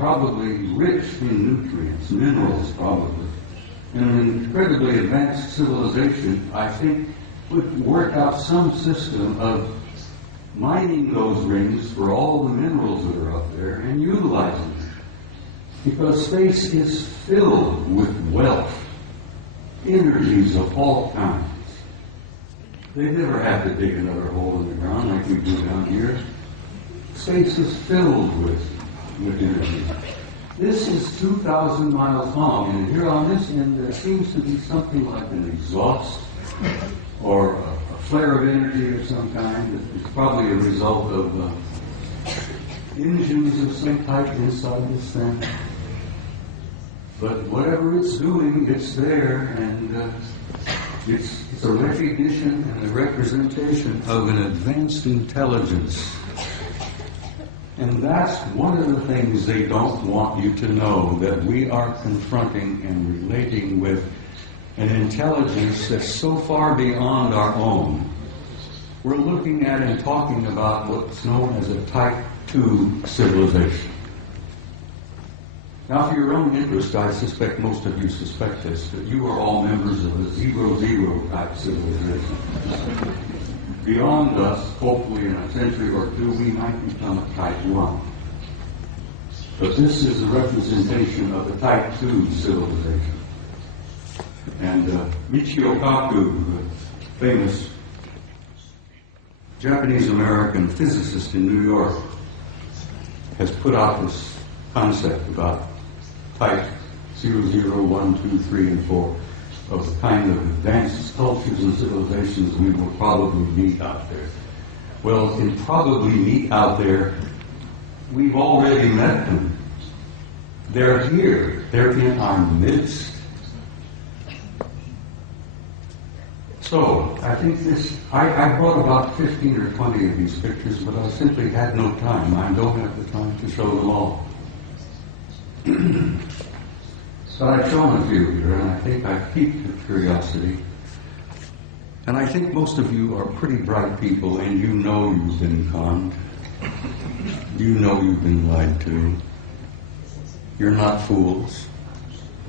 probably rich in nutrients, minerals probably. And an incredibly advanced civilization, I think, would work out some system of mining those rings for all the minerals that are up there and utilizing them. Because space is filled with wealth, energies of all kinds. They never have to dig another hole in the ground like we do down here. Space is filled with energy. This is 2,000 miles long, and here on this end there seems to be something like an exhaust or a flare of energy of some kind. It's probably a result of engines of some type inside this thing. But whatever it's doing, it's there, and it's a recognition and a representation of an advanced intelligence. And that's one of the things they don't want you to know, that we are confronting and relating with an intelligence that's so far beyond our own. We're looking at and talking about what's known as a Type 2 civilization. Now, for your own interest, I suspect most of you suspect this, that you are all members of a 0-0 type civilization. Beyond us, hopefully in a century or two, we might become a Type 1. But this is a representation of a Type 2 civilization. And Michio Kaku, the famous Japanese-American physicist in New York, has put out this concept about Type 0, 1, 2, 3, and 4 of the kind of advanced cultures and civilizations we will probably meet out there. Well, in probably meet out there, we've already met them. They're here. They're in our midst. So, I think I brought about 15 or 20 of these pictures, but I simply had no time. I don't have the time to show them all. So I've shown a few here, and I think I've piqued your curiosity. And I think most of you are pretty bright people, and you know you've been conned. You know you've been lied to. You're not fools.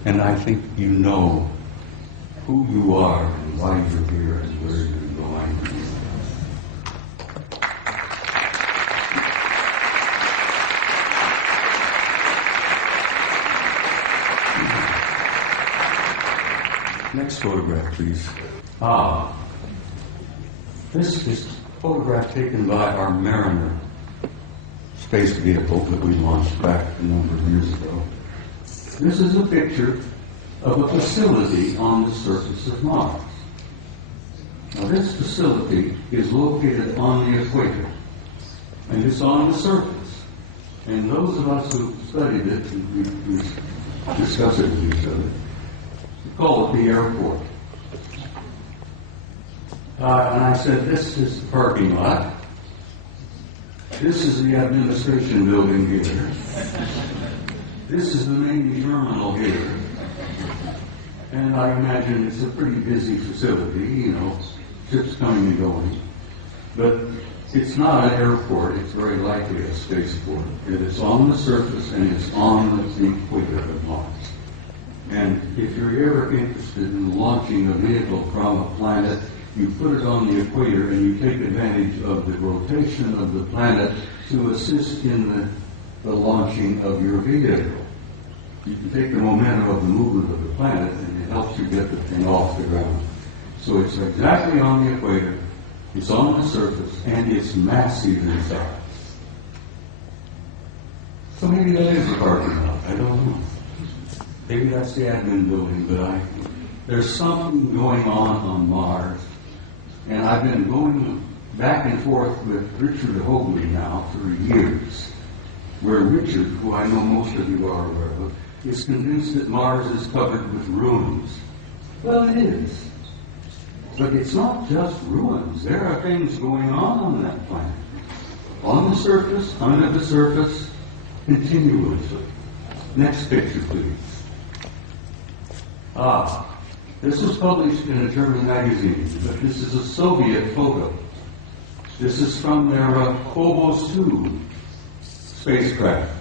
And I think you know who you are and why you're here and where you're going. Next photograph, please. This is a photograph taken by our Mariner space vehicle that we launched back a number of years ago. This is a picture of a facility on the surface of Mars. Now, this facility is located on the equator, and it's on the surface. And those of us who studied it, we discuss it with each other, we call it the airport. And I said, this is the parking lot. This is the administration building here. This is the main terminal here. And I imagine it's a pretty busy facility, you know, ships coming and going. But it's not an airport, it's very likely a spaceport. It is on the surface and it's on the equator of Mars. And if you're ever interested in launching a vehicle from a planet, you put it on the equator and you take advantage of the rotation of the planet to assist in the launching of your vehicle. You can take the momentum of the movement of the planet and it helps you get the thing off the ground. So it's exactly on the equator, it's on the surface, and it's massive in size. So maybe that is a parking lot, I don't know. Maybe that's the admin building, but there's something going on Mars. And I've been going back and forth with Richard Hobley now for years, where Richard, who I know most of you are aware of, is convinced that Mars is covered with ruins. Well, it is. But it's not just ruins. There are things going on that planet. On the surface, under the surface, continuously. Next picture, please. This was published in a German magazine, but this is a Soviet photo. This is from their Phobos 2 spacecraft.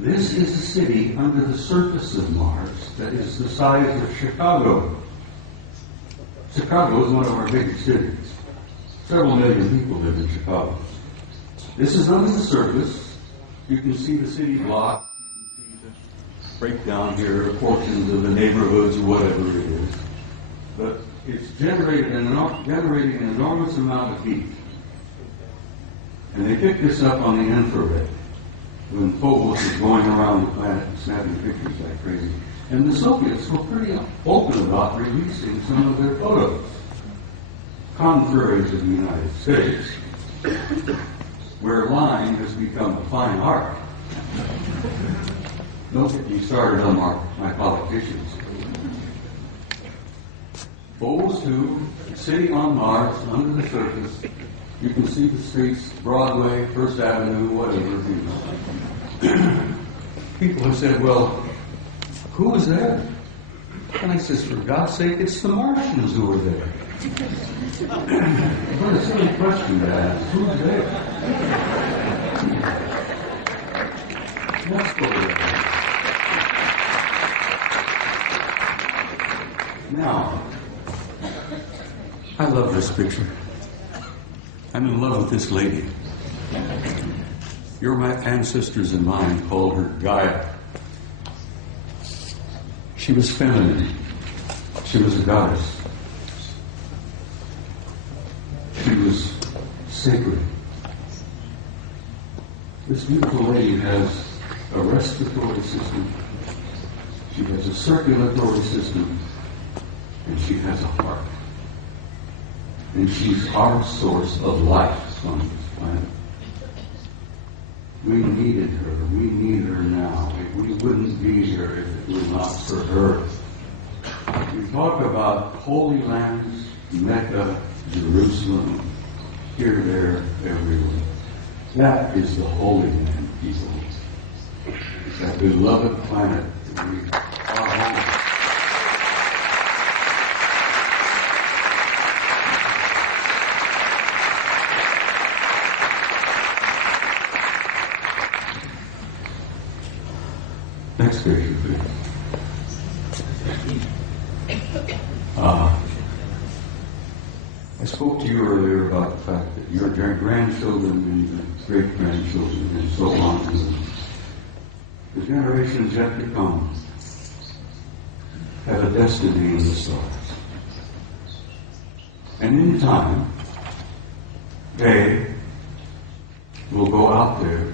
This is a city under the surface of Mars that is the size of Chicago. Chicago is one of our biggest cities. Several million people live in Chicago. This is under the surface. You can see the city block. You can see the breakdown here, portions of the neighborhoods or whatever it is. But it's generating an enormous amount of heat. And they picked this up on the infrared when Phobos was going around the planet and snapping pictures like crazy. And the Soviets were pretty open about releasing some of their photos, contrary to the United States, where lying has become a fine art. Don't get me started on my politicians. Phobos 2, city on Mars, under the surface. You can see the streets, Broadway, First Avenue, whatever. People have said, well, who was there? And I says, for God's sake, it's the Martians who were there. What a silly question to ask. Who's there? Let's go there. Now, I love this picture. I'm in love with this lady. Your ancestors and mine called her Gaia. She was feminine. She was a goddess. She was sacred. This beautiful lady has a respiratory system. She has a circulatory system. And she has a heart. And she's our source of life on this planet. We needed her. We need her now. We wouldn't be here if it were not for her. We talk about holy lands, Mecca, Jerusalem, here, there, everywhere. That is the Holy Land, people. That beloved planet that we are home. Next picture, please. I spoke to you earlier about the fact that your grandchildren and great-grandchildren and so on, the generations yet to come, have a destiny in the stars. And in time, they will go out there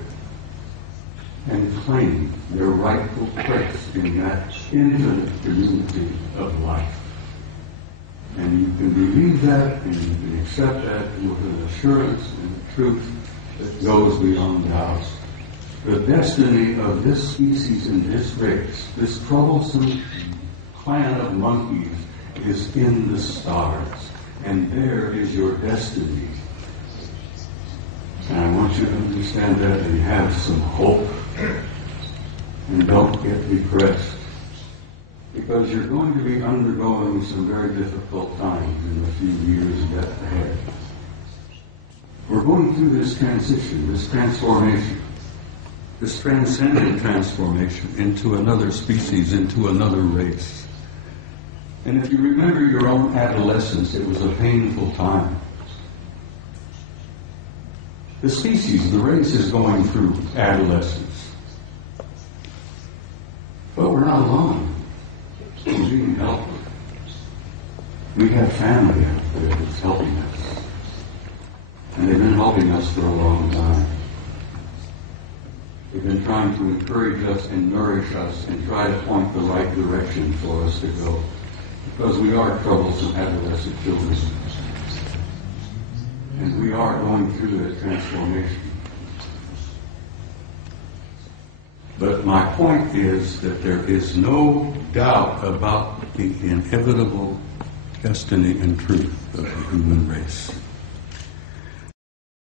and claim their rightful place in that infinite community of life. And you can believe that, and you can accept that with an assurance and a truth that goes beyond doubt. The destiny of this species and this race, this troublesome clan of monkeys, is in the stars. And there is your destiny. And I want you to understand that and have some hope. And don't get depressed, because you're going to be undergoing some very difficult times in the few years yet ahead. We're going through this transition, this transformation, this transcendent transformation into another species, into another race. And if you remember your own adolescence, it was a painful time. The species, the race, is going through adolescence. But we're not alone. We're being helped. We have family out there that's helping us. And they've been helping us for a long time. They've been trying to encourage us and nourish us and try to point the right direction for us to go. Because we are troublesome adolescent children. And we are going through that transformation. But my point is that there is no doubt about the inevitable destiny and truth of the human race.